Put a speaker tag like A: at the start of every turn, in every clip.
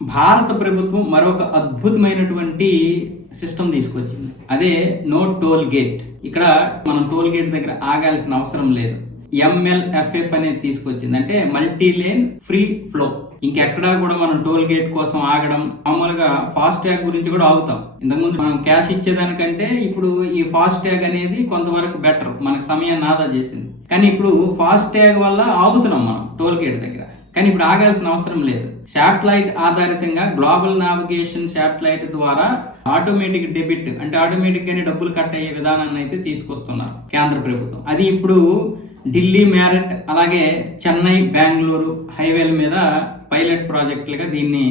A: భారత ప్రభుత్వం మరొక అద్భుతమైనటువంటి సిస్టమ్ తీసుకొచ్చింది. అదే నో టోల్ గేట్ ఇక్కడ మనం టోల్ గేట్ దగ్గర ఆగాల్సిన అవసరం లేదు. ఎంఎల్ఎఫ్ఎఫ్ అనేది తీసుకొచ్చింది. అంటే మల్టీ లేన్ ఫ్రీ ఫ్లో ఇంకెక్కడా కూడా మనం టోల్ గేట్ కోసం ఆగడం మామూలుగా ఫాస్ట్ ట్యాగ్ గురించి కూడా ఆగుతాం. ఇంతకుముందు మనం క్యాష్ ఇచ్చేదానికంటే ఇప్పుడు ఈ ఫాస్ట్ ట్యాగ్ అనేది కొంతవరకు బెటర్ మనకు సమయాన్ని ఆదా చేసింది. కానీ ఇప్పుడు ఫాస్ట్ ట్యాగ్ వల్ల ఆగుతున్నాం మనం టోల్ గేట్ దగ్గర. కానీ ఇప్పుడు ఆగాల్సిన అవసరం లేదు. శాటిలైట్ ఆధారితంగా గ్లోబల్ నావిగేషన్ శాటిలైట్ ద్వారా ఆటోమేటిక్ డెబిట్ అంటే ఆటోమేటిక్ గానే డబ్బులు కట్ అయ్యే విధానాన్ని అయితే తీసుకొస్తున్నారు కేంద్ర ప్రభుత్వం. అది ఇప్పుడు ఢిల్లీ మ్యారట్ అలాగే చెన్నై బెంగళూరు హైవేల మీద పైలట్ ప్రాజెక్టులుగా దీన్ని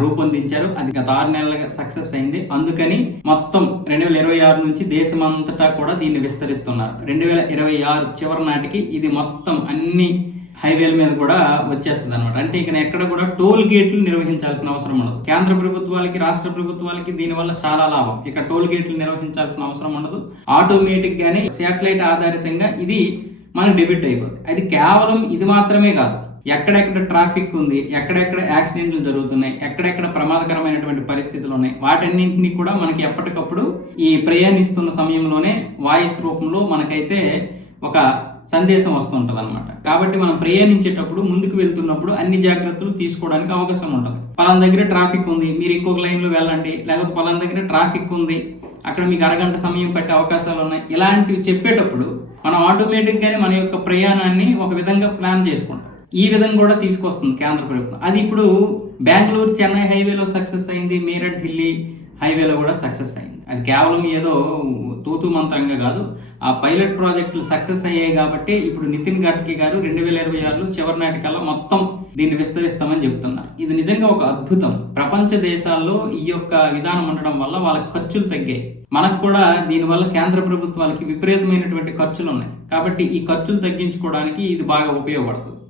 A: రూపొందించారు. అది గత ఆరు నెలలుగా సక్సెస్ అయింది. అందుకని మొత్తం రెండు వేల ఇరవై ఆరు నుంచి దేశమంతటా కూడా దీన్ని విస్తరిస్తున్నారు. రెండు వేల ఇరవై ఆరు చివరి నాటికి ఇది మొత్తం అన్ని హైవేల మీద కూడా వచ్చేస్తుంది అనమాట అంటే ఇక ఎక్కడ కూడా టోల్ గేట్లు నిర్వహించాల్సిన అవసరం ఉండదు. కేంద్ర ప్రభుత్వాలకి రాష్ట్ర ప్రభుత్వాలకి దీనివల్ల చాలా లాభం. ఇక టోల్ గేట్లు నిర్వహించాల్సిన అవసరం ఉండదు. ఆటోమేటిక్ గానే శాటిలైట్ ఆధారితంగా ఇది మనకు డెబిట్ అయిపోతుంది అది కేవలం ఇది మాత్రమే కాదు. ఎక్కడెక్కడ ట్రాఫిక్ ఉంది ఎక్కడెక్కడ యాక్సిడెంట్లు జరుగుతున్నాయి ఎక్కడెక్కడ ప్రమాదకరమైనటువంటి పరిస్థితులు ఉన్నాయి వాటన్నింటినీ కూడా మనకి ఎప్పటికప్పుడు ఈ ప్రయాణిస్తున్న సమయంలోనే వాయిస్ రూపంలో మనకైతే ఒక సందేశం వస్తుంటది అనమాట కాబట్టి మనం ప్రయాణించేటప్పుడు ముందుకు వెళ్తున్నప్పుడు అన్ని జాగ్రత్తలు తీసుకోవడానికి అవకాశం ఉంటుంది. పలానా దగ్గర ట్రాఫిక్ ఉంది మీరు ఇంకొక లైన్లో వెళ్ళండి లేకపోతే పలానా దగ్గర ట్రాఫిక్ ఉంది అక్కడ మీకు అరగంట సమయం పట్టే అవకాశాలు ఉన్నాయి ఇలాంటివి చెప్పేటప్పుడు మనం ఆటోమేటిక్గానే మన యొక్క ప్రయాణాన్ని ఒక విధంగా ప్లాన్ చేసుకుంటాం. ఈ విధంగా కూడా తీసుకొస్తుంది కేంద్ర ప్రభుత్వం. అది ఇప్పుడు బెంగళూరు చెన్నై హైవేలో సక్సెస్ అయింది మీరట్ ఢిల్లీ హైవేలో కూడా సక్సెస్ అయింది. అది కేవలం ఏదో తూతు మంత్రంగా కాదు ఆ పైలట్ ప్రాజెక్టులు సక్సెస్ అయ్యాయి కాబట్టి ఇప్పుడు నితిన్ గడ్కీ గారు రెండు వేల ఇరవై ఆరులో చివరి నాటికల్లా మొత్తం దీన్ని విస్తరిస్తామని చెప్తున్నారు ఇది నిజంగా ఒక అద్భుతం. ప్రపంచ దేశాల్లో ఈ యొక్క విధానం ఉండడం వల్ల వాళ్ళకి ఖర్చులు తగ్గాయి. మనకు కూడా దీనివల్ల కేంద్ర ప్రభుత్వాలకి విపరీతమైనటువంటి ఖర్చులు ఉన్నాయి. కాబట్టి ఈ ఖర్చులు తగ్గించుకోవడానికి ఇది బాగా ఉపయోగపడుతుంది.